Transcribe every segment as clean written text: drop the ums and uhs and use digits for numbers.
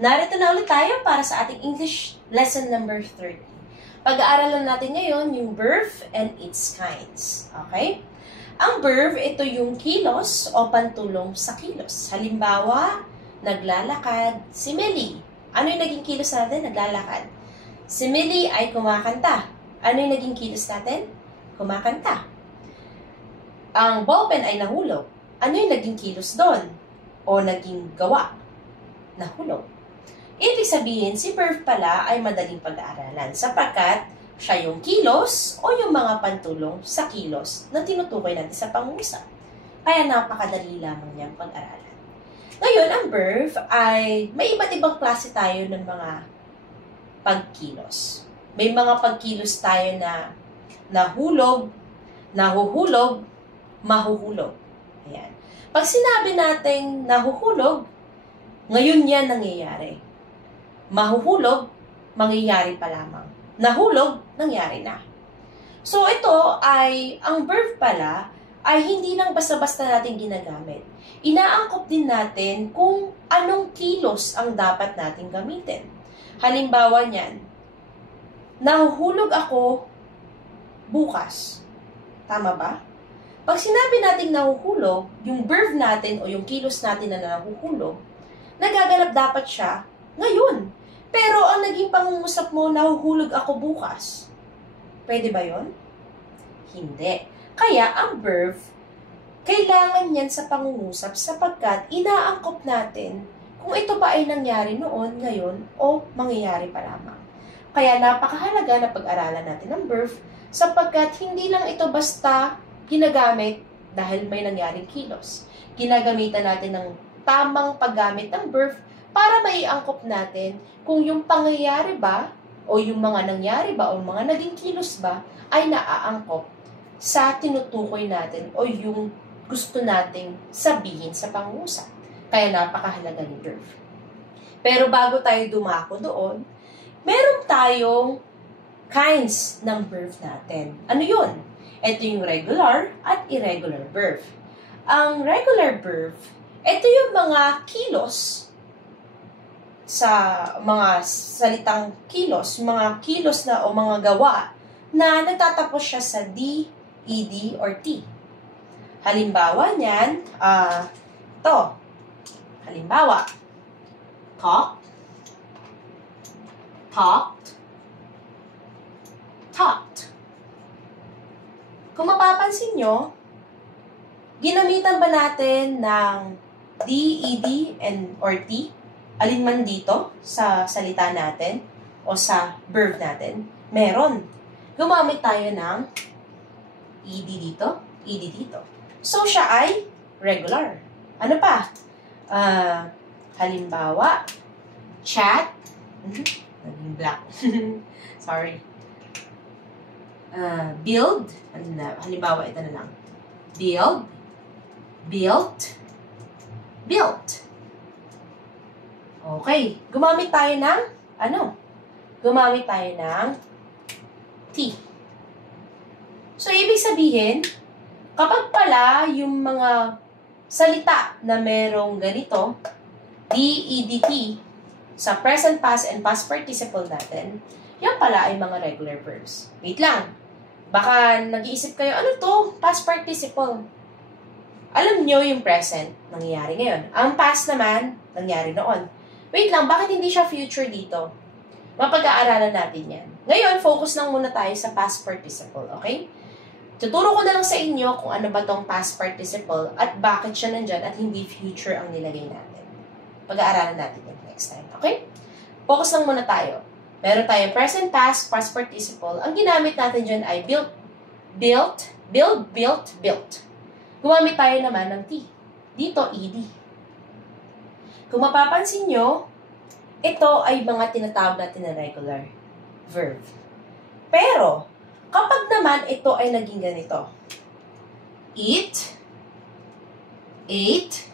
Narito na ulit tayo para sa ating English lesson number 30. Pag-aaralan natin ngayon yung verb and its kinds. Okay? Ang verb, ito yung kilos o pantulong sa kilos. Halimbawa, naglalakad si Millie. Ano yung naging kilos natin? Naglalakad. Si Millie ay kumakanta. Ano yung naging kilos natin? Kumakanta. Ang ballpen ay nahulog. Ano yung naging kilos doon? O naging gawa? Nahulog. Ibig sabihin, si verb pala ay madaling pag-aaralan sapagkat siya yung kilos o yung mga pantulong sa kilos na tinutukoy natin sa pangungusap. Kaya napakadali lamang niyang pag-aralan. Ngayon, ang verb ay may iba't ibang klase tayo ng mga pagkilos. May mga pagkilos tayo na nahulog, nahuhulog, mahuhulog. Ayan. Pag sinabi nating nahuhulog, ngayon yan nangyayari. Mahuhulog, mangyayari pa lamang. Nahulog, nangyari na. So ito ay, ang verb pala, ay hindi lang basta-basta natin ginagamit. Inaangkop din natin kung anong kilos ang dapat natin gamitin. Halimbawa niyan, nahuhulog ako bukas. Tama ba? Pag sinabi natin nahuhulog, yung verb natin o yung kilos natin na nahuhulog, nagaganap dapat siya ngayon. Pero ang naging pangungusap mo, nahuhulog ako bukas. Pwede ba yon? Hindi. Kaya ang verb, kailangan yan sa pangungusap sapagkat inaangkop natin kung ito ba ay nangyari noon, ngayon, o mangyayari pa lamang. Kaya napakahalaga na pag-aralan natin ang verb sapagkat hindi lang ito basta ginagamit dahil may nangyaring kilos. Ginagamitan natin ng tamang paggamit ng verb para maiangkop natin kung yung pangyayari ba o yung mga nangyari ba o mga naging kilos ba ay naaangkop sa tinutukoy natin o yung gusto nating sabihin sa pangusap. Kaya napakahalaga ni verb. Pero bago tayo dumako doon, meron tayong kinds ng verb natin. Ano yun? Ito yung regular at irregular verb. Ang regular verb, ito yung mga kilos sa mga salitang kilos, mga kilos na o mga gawa na nagtatapos siya sa D, ED, or T. Halimbawa niyan, to. Halimbawa, talk, talked, talked. Kung mapapansin nyo, ginamitan ba natin ng D, ED, or T? Alin man dito sa salita natin o sa verb natin? Meron. Gumamit tayo ng ED dito, ED dito. So, siya ay regular. Ano pa? Halimbawa, chat. Naging black. Sorry. Build. Halimbawa, ito na lang. Build. Built. Built. Okay. Gumamit tayo ng, Gumamit tayo ng T. So, ibig sabihin, kapag pala yung mga salita na merong ganito, D, E, D, T, sa present past and past participle natin, yan pala ay mga regular verbs. Wait lang. Baka nag-iisip kayo, ano to? Past participle. Alam nyo yung present, nangyayari ngayon. Ang past naman, nangyari noon. Wait lang, bakit hindi siya future dito? Mapag-aaralan natin yan. Ngayon, focus lang muna tayo sa past participle, okay? Tuturo ko na lang sa inyo kung ano ba tong past participle at bakit siya nandyan at hindi future ang nilagay natin. Pag-aaralan natin yan next time, okay? Focus lang muna tayo. Meron tayong present, past, past participle. Ang ginamit natin dyan ay built, built. Gumamit tayo naman ng T. Dito, ED. Kung mapapansin nyo, ito ay mga tinatawag natin na regular verb. Pero, kapag naman ito ay naging ganito, eat, ate,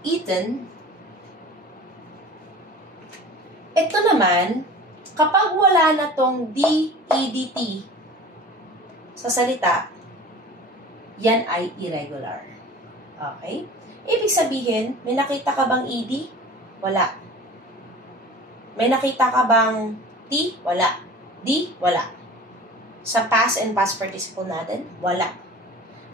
eaten, ito naman, kapag wala na tong D, E, D, T sa salita, yan ay irregular. Okay? Ibig sabihin, may nakita ka bang ED? Wala. May nakita ka bang T? Wala. D? Wala. Sa past and past participle natin? Wala.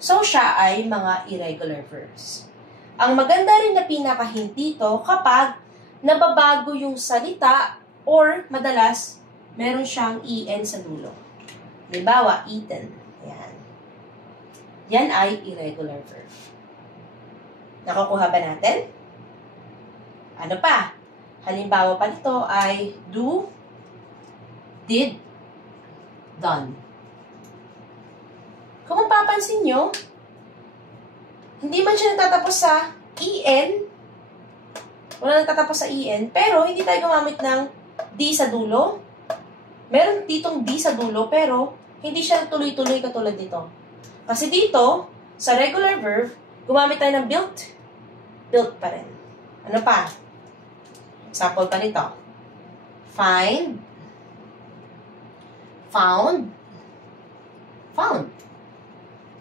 So, siya ay mga irregular verbs. Ang maganda rin na pinaka-hint dito kapag nababago yung salita or madalas meron siyang en sa dulo. Halimbawa, eaten. Yan. Yan ay irregular verb. Nakukuha ba natin? Ano pa? Halimbawa pa nito ay do, did, done. Kung mapapansin nyo, hindi man siya natatapos sa en, wala natatapos sa en, pero hindi tayo gumamit ng D sa dulo. Meron ditong D sa dulo, pero hindi siya tuloy-tuloy katulad dito. Kasi dito, sa regular verb, gumamit tayo ng built. Built pa rin. Ano pa? Example pa nito. Find, found, found.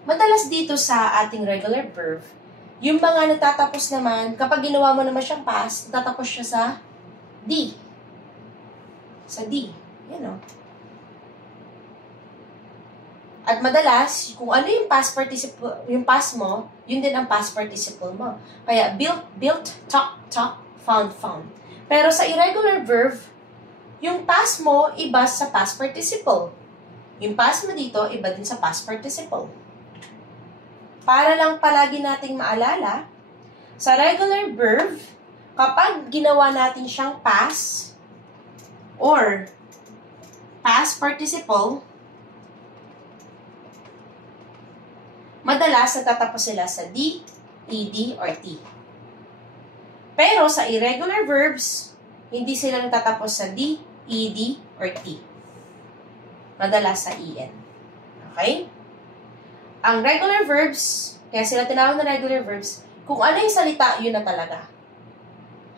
Madalas dito sa ating regular verb, yung mga natatapos naman, kapag ginawa mo naman siyang past, natatapos siya sa D. Sa D. Yan o. At madalas, kung ano yung past participle, yung past mo, yun din ang past participle mo. Kaya, built, talk, found. Pero sa irregular verb, yung past mo, iba sa past participle. Yung past mo dito, iba din sa past participle. Para lang palagi nating maalala, sa regular verb, kapag ginawa natin siyang past or past participle, madalas natatapos sila sa D, ED, or T. Pero sa irregular verbs, hindi sila natatapos sa D, ED, or T. Madalas sa EN. Okay? Ang regular verbs, kaya sila tinawag na regular verbs, kung ano yung salita, yun na talaga.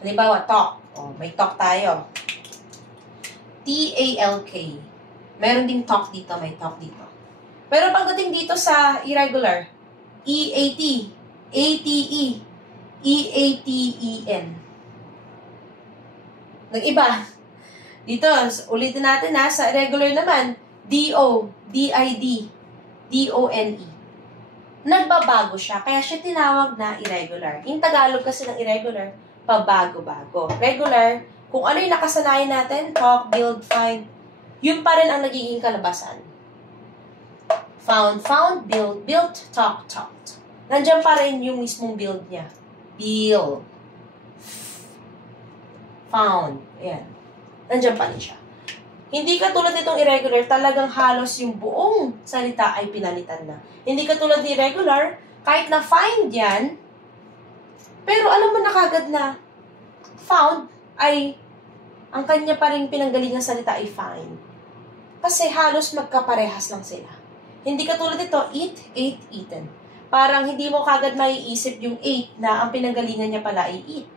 Halimbawa, talk. Oh, may talk tayo. T-A-L-K. Meron ding talk dito, may talk dito. Pero pagdating dito sa irregular, E-A-T, A-T-E, E-A-T-E-N. Nag-iba. Dito, ulitin natin ha, sa regular naman, D-O, D-I-D, D-O-N-E. Nagbabago siya, kaya siya tinawag na irregular. Yung Tagalog kasi ng irregular, pabago-bago. Regular, kung ano yung nakasanayan natin, talk, build, find, yun pa rin ang nagiging kalabasan. Found, built, talked. Nandiyan pa rin yung mismong build niya. Build. Found. Ayan. Nandiyan pa rin siya. Hindi katulad nitong irregular, talagang halos yung buong salita ay pinalitan na. Hindi katulad ni irregular, kahit na find yan, pero alam mo na kagad na found ay ang kanya pa rin pinanggalingang salita ay find. Kasi halos magkaparehas lang sila. Hindi katulad nito, eat, ate, eaten. Parang hindi mo kagad maiisip yung ate na ang pinanggalingan niya pala ay eat.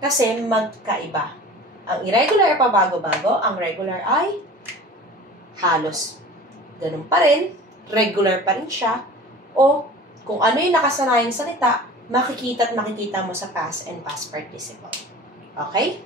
Kasi magkaiba. Ang irregular ay pabago-bago, ang regular ay halos ganun pa rin, regular pa rin siya, o kung ano yung nakasanayang salita, makikita mo sa past and past participle. Okay?